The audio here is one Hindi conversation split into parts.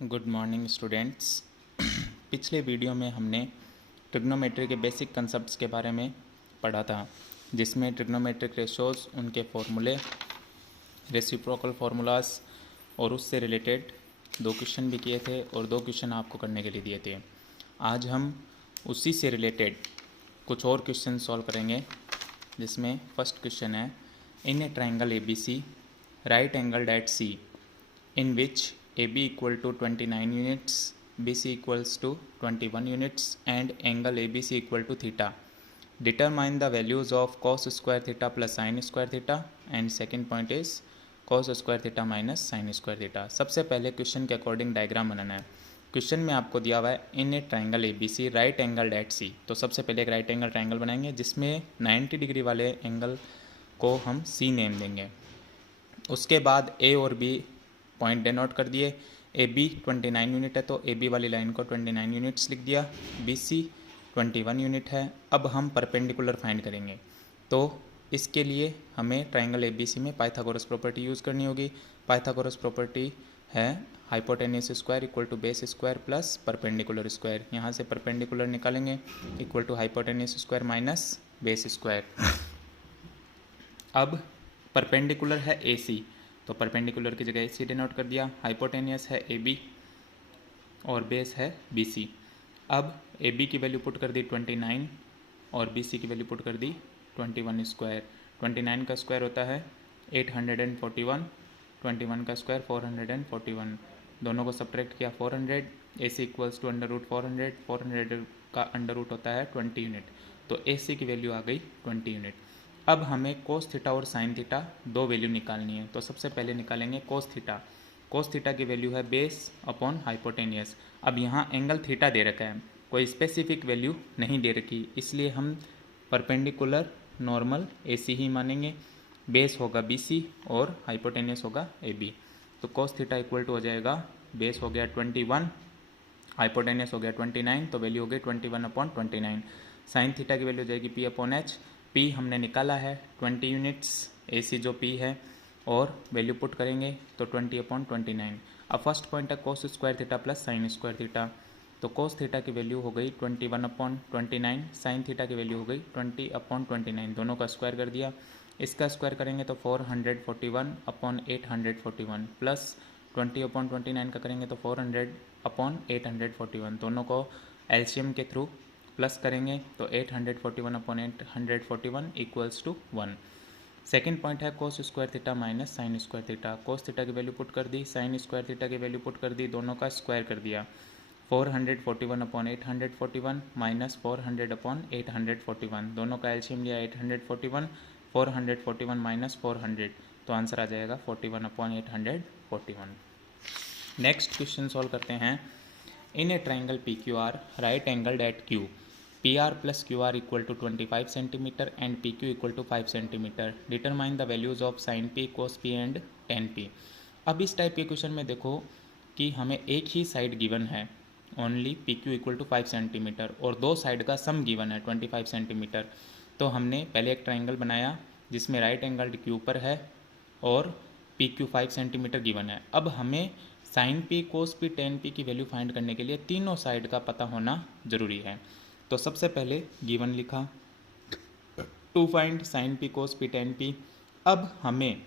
Good morning students. पिछले वीडियो में हमने ट्रिग्नोमेट्री के बेसिक कंसेप्ट्स के बारे में पढ़ा था, जिसमें ट्रिग्नोमेट्रिक रेशोज़, उनके फॉर्मूले, रेसिप्रोकल फार्मूलाज और उससे रिलेटेड 2 क्वेश्चन भी किए थे और 2 क्वेश्चन आपको करने के लिए दिए थे। आज हम उसी से रिलेटेड कुछ और क्वेश्चन सॉल्व करेंगे, जिसमें फर्स्ट क्वेश्चन है, in a triangle ABC right angled at C in which AB equal to 29 units, BC equals to 21 units and angle ABC equal to theta. Determine the values of cos square theta plus sin square theta and second point is cos square theta minus sin square theta. सबसे पहले क्वेश्चन के अकॉर्डिंग डायग्राम बनाना है। क्वेश्चन में आपको दिया हुआ है in a triangle ABC right angle at C। तो सबसे पहले एक राइट एंगल ट्राइंगल बनाएंगे, जिसमें 90 डिग्री वाले एंगल को हम C नेम देंगे। उसके बाद A और B पॉइंट डिनोट कर दिए। AB 29 यूनिट है तो AB वाली लाइन को 29 यूनिट्स लिख दिया। BC 21 यूनिट है। अब हम परपेंडिकुलर फाइंड करेंगे, तो इसके लिए हमें ट्राइंगल ABC में पाइथागोरस प्रॉपर्टी यूज़ करनी होगी। पाइथागोरस प्रॉपर्टी है hypotenuse square equal to base square plus perpendicular square. यहाँ से परपेंडिकुलर निकालेंगे equal to hypotenuse square minus base square. अब परपेंडिकुलर है AC, तो परपेंडिकुलर की जगह AC डिनोट कर दिया। हाइपोटेनियस है AB और बेस है BC। अब AB की वैल्यू पुट कर दी 29 और BC की वैल्यू पुट कर दी 21 स्क्वायर। 29 का स्क्वायर होता है 841, 21 का स्क्वायर 441, दोनों को सब्ट्रैक्ट किया 400। AC equals to under root 400, 400 का अंडर रूट होता है 20 यूनिट, तो AC की वैल्यू आ गई 20 यूनिट। अब हमें कोस थीटा और साइन थीटा 2 वैल्यू निकालनी है, तो सबसे पहले निकालेंगे कोस थीटा। कोस थीटा की वैल्यू है बेस अपॉन हाइपोटेनियस। अब यहाँ एंगल थीटा दे रखा है, कोई स्पेसिफिक वैल्यू नहीं दे रखी, इसलिए हम परपेंडिकुलर नॉर्मल AC ही मानेंगे। बेस होगा BC और हाइपोटेनियस होगा AB। तो कोस थीटा इक्वल टू हो जाएगा, बेस हो गया 21, हाइपोटेनियस हो गया 29, तो वैल्यू हो गई 21 अपॉन 29। साइन थीटा की वैल्यू हो जाएगी P अपॉन H। P हमने निकाला है 20 यूनिट्स, AC जो P है, और वैल्यू पुट करेंगे तो 20 अपॉन 29। अब फर्स्ट पॉइंट है cos square theta plus sign square theta, तो कोस थीटा की वैल्यू हो गई 21 अपॉन 29, साइन थीटा की वैल्यू हो गई 20 अपॉन 29, दोनों का स्क्वायर कर दिया। इसका स्क्वायर करेंगे तो 441 अपॉन 841 प्लस 20 अपॉन 29 का करेंगे तो 400 अपॉन 841, दोनों को एलसीएम के थ्रू प्लस करेंगे तो 841 upon 841 equals to 1। Second point है cos square theta minus sine square theta. Cos theta की वैल्यू पुट कर दी, साइन स्क्वायर थीटा की वैल्यू पुट कर दी, दोनों का स्क्वायर कर दिया। 441 अपॉन 841 माइनस 400 अपॉन 841, दोनों का एलसीएम लिया 841, 441 माइनस 400, तो आंसर आ जाएगा 41 अपॉन 841। नेक्स्ट क्वेश्चन सॉल्व करते हैं। In a triangle PQR right angled at Q, PR plus QR equal to 25 cm and PQ equal to 5 cm. Determine the values of sin P, cos P and tan P. अब इस टाइप के क्वेश्चन में देखो कि हमें एक ही साइड गिवन है, only PQ equal to 5 centimetre, और 2 साइड का सम गिवन है 25 सेंटीमीटर। तो हमने पहले एक ट्राइंगल बनाया जिसमें राइट एंगल Q पर है और PQ 5 सेंटीमीटर गिवन है। अब हमें sine P, cos P, tan P की वैल्यू फाइंड करने के लिए तीनों साइड का पता होना ज़रूरी है। तो सबसे पहले गिवन लिखा to find sine P, cos P, tan P। अब हमें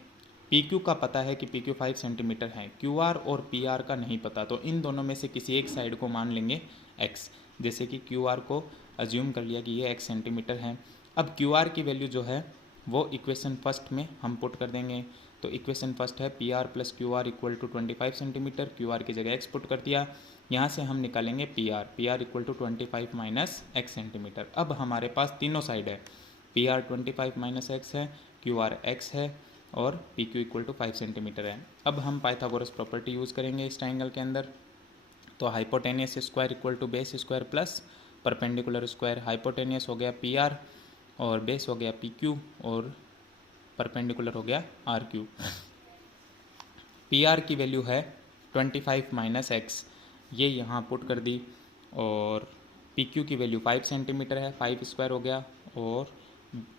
PQ का पता है कि PQ 5 सेंटीमीटर है, QR और PR का नहीं पता, तो इन दोनों में से किसी एक साइड को मान लेंगे X। जैसे कि QR को अज्यूम कर लिया कि ये X सेंटीमीटर है। अब QR की वैल्यू जो है वो इक्वेशन फर्स्ट में हम पुट कर देंगे, तो इक्वेशन फर्स्ट है PR plus QR equal to 25 centimetre, QR की जगह X पुट कर दिया। यहाँ से हम निकालेंगे PR equal to 25 minus X centimetre. अब हमारे पास तीनों साइड है, PR 25 माइनस X है, QR X है और PQ इक्वल टू 5 सेंटीमीटर है। अब हम पाइथागोरस प्रॉपर्टी यूज़ करेंगे इस ट्राइंगल के अंदर, तो hypotenuse square equal to base square plus perpendicular square. Hypotenuse हो गया PR और बेस हो गया PQ और परपेंडिकुलर हो गया RQ। PR की वैल्यू है 25 माइनस X, ये यहाँ पुट कर दी, और PQ की वैल्यू 5 सेंटीमीटर है, 5 स्क्वायर हो गया, और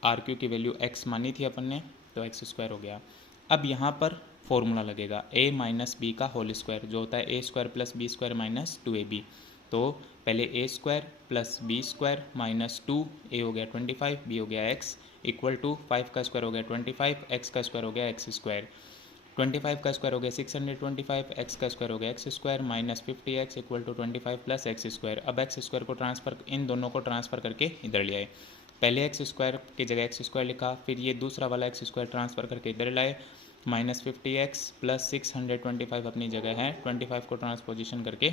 RQ की वैल्यू X मानी थी अपन ने, तो X स्क्वायर हो गया। अब यहाँ पर फॉर्मूला लगेगा a माइनस बी का होल स्क्वायर, जो होता है a square plus b square minus 2ab। तो पहले a square plus b square minus 2, a हो गया 25, बी हो गया x, इक्वल टू 5 का स्क्वायर हो गया 25, x का स्क्वायर हो गया एक्स स्क्वायर, 25 का स्क्वायर हो गया 625, एक्स का स्क्वायर हो गया x square minus 50x equal to 25 plus x square. अब एक्स स्क्वायर को ट्रांसफर, इन दोनों को ट्रांसफर करके इधर ले आए। पहले एक्स स्क्वायर की जगह एक्स स्क्वायर लिखा, फिर ये दूसरा वाला एक्स स्क्वायर ट्रांसफर करके इधर लाए, माइनस 50x प्लस 625 अपनी जगह है, 25 को ट्रांसपोजिशन करके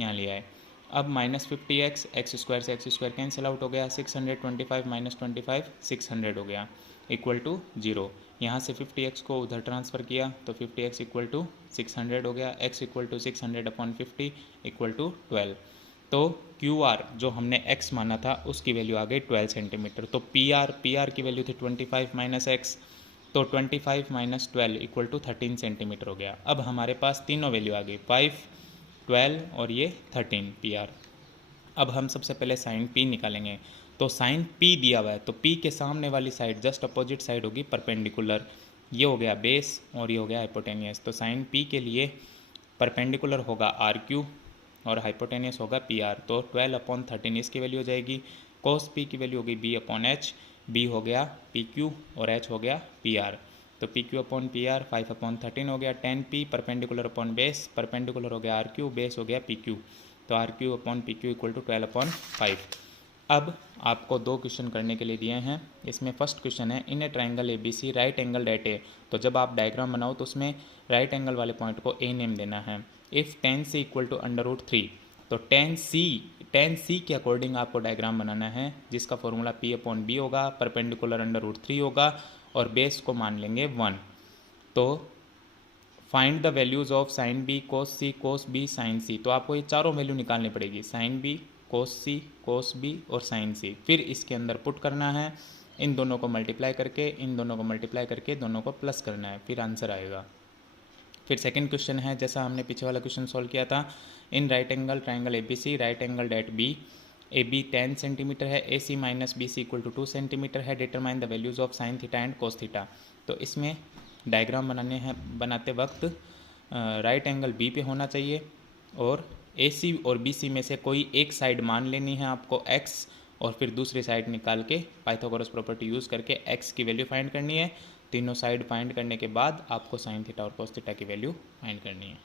यहाँ ले आए। अब माइनस 50x, एक्स स्क्वायर से एक्स स्क्वायर कैंसिल आउट हो गया, 625 माइनस 25 600 हो गया, इक्वल टू 0। यहाँ से 50x को उधर ट्रांसफ़र किया तो 50x इक्वल टू 600 हो गया, x equal to 600 upon 50 equal to 12। तो QR जो हमने x माना था उसकी वैल्यू आ गई 12 सेंटीमीटर। तो PR की वैल्यू थी 25 माइनस एक्स, तो 25 माइनस 12 इक्वल टू 13 सेंटीमीटर हो गया। अब हमारे पास तीनों वैल्यू आ गई, 5, 12 और ये 13 PR। अब हम सबसे पहले साइन P निकालेंगे। तो साइन P दिया हुआ है तो P के सामने वाली साइड जस्ट अपोजिट साइड होगी परपेंडिकुलर। ये हो गया बेस और ये हो गया हाइपोटेनियस। तो साइन P के लिए परपेंडिकुलर होगा RQ और हाइपोटेनियस होगा PR। तो 12 अपॉन 13 इसकी वैल्यू हो जाएगी। कोस P की वैल्यू होगी B अपॉन H, B हो गया PQ और H हो गया PR। तो PQ अपॉन PR 5 अपॉन 13 हो गया। 10P perpendicular upon base, perpendicular हो गया RQ, बेस हो गया PQ। तो RQ upon PQ equal to 12 upon 5। अब आपको दो क्वेश्चन करने के लिए दिए हैं। इसमें फर्स्ट क्वेश्चन है, in a triangle ABC right angle at A. तो जब आप डायग्राम बनाओ तो उसमें राइट एंगल वाले पॉइंट को A नेम देना है। If tan C equal to √3, तो tan C के अकॉर्डिंग आपको डायग्राम बनाना है, जिसका फॉर्मूला P अपॉन B होगा, परपेंडिकुलर √3 होगा और बेस को मान लेंगे 1। तो find the values of sine B, cos C, cos B, sign C। तो आपको ये चारों वैल्यू निकालनी पड़ेगी, sign B, cos C, cos B और साइन C। फिर इसके अंदर पुट करना है, इन दोनों को मल्टीप्लाई करके, इन दोनों को मल्टीप्लाई करके दोनों को प्लस करना है, फिर आंसर आएगा। फिर सेकंड क्वेश्चन है, जैसा हमने पीछे वाला क्वेश्चन सॉल्व किया था, in right angle triangle ABC right angle at B, AB 10 centimetre है, AC minus BC equal to 2 centimetre है, determine the values of sine theta and cos theta. तो इसमें डायग्राम बनाते वक्त राइट एंगल B पे होना चाहिए और AC और BC में से कोई एक साइड मान लेनी है आपको x, और फिर दूसरी साइड निकाल के पाइथागोरस प्रॉपर्टी यूज़ करके x की वैल्यू फाइंड करनी है। तीनों साइड फाइंड करने के बाद आपको साइन थीटा और कोस थीटा की वैल्यू फाइंड करनी है।